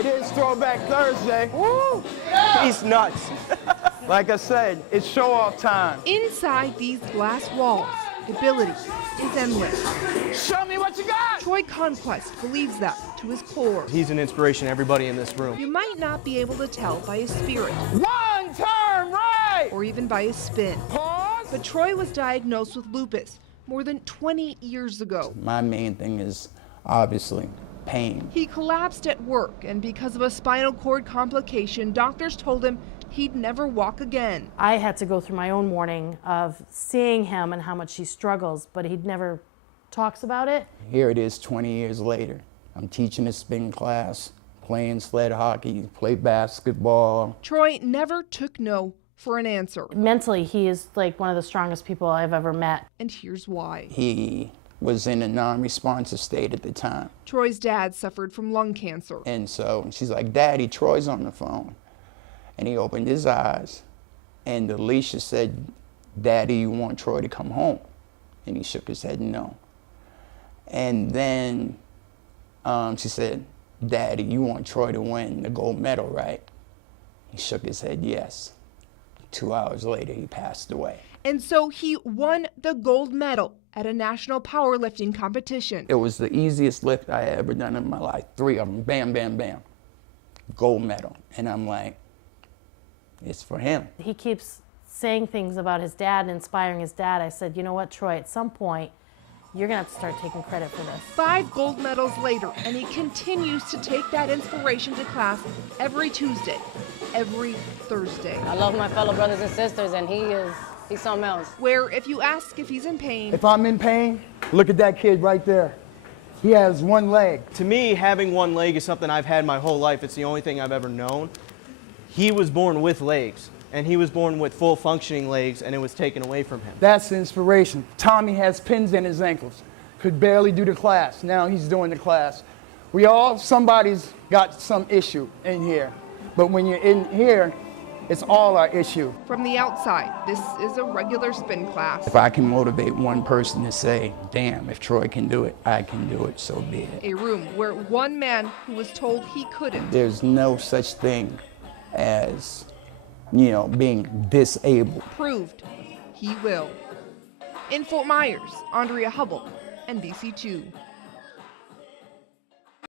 It is Throwback Thursday. Woo! He's nuts. Like I said, it's show-off time. Inside these glass walls, ability is endless. Show me what you got! Troy Conquest believes that to his core. He's an inspiration to everybody in this room. You might not be able to tell by his spirit. One turn right! Or even by his spin. Pause! But Troy was diagnosed with lupus more than 20 years ago. My main thing is obviously pain. He collapsed at work, and because of a spinal cord complication, doctors told him he'd never walk again. I had to go through my own mourning of seeing him and how much he struggles, but he never talks about it. Here it is 20 years later. I'm teaching a spin class, playing sled hockey, play basketball. Troy never took no for an answer. Mentally, he is like one of the strongest people I've ever met. And here's why. He was in a non-responsive state at the time. Troy's dad suffered from lung cancer. And so she's like, Daddy, Troy's on the phone. And he opened his eyes, and Alicia said, Daddy, you want Troy to come home? And he shook his head no. And then she said, Daddy, you want Troy to win the gold medal, right? He shook his head yes. 2 hours later, he passed away. And so he won the gold medal at a national powerlifting competition. It was the easiest lift I had ever done in my life. 3 of them, bam, bam, bam. Gold medal. And I'm like, it's for him. He keeps saying things about his dad and inspiring his dad. I said, you know what, Troy, at some point, you're gonna have to start taking credit for this. 5 gold medals later, and he continues to take that inspiration to class every Tuesday, every Thursday. I love my fellow brothers and sisters, and he's something else. Where if you ask if he's in pain, If I'm in pain, look at that kid right there. He has one leg. To me, having one leg is something I've had my whole life. It's the only thing I've ever known. He was born with legs, and he was born with full functioning legs, and it was taken away from him. That's the inspiration. Tommy has pins in his ankles. Could barely do the class. Now he's doing the class. Somebody's got some issue in here. But when you're in here, it's all our issue. from the outside, this is a regular spin class. If I can motivate one person to say, damn, if Troy can do it, I can do it, so be it. A room where one man who was told he couldn't There's no such thing as, being disabled. proved he will. In Fort Myers, Andrea Hubble, NBC2.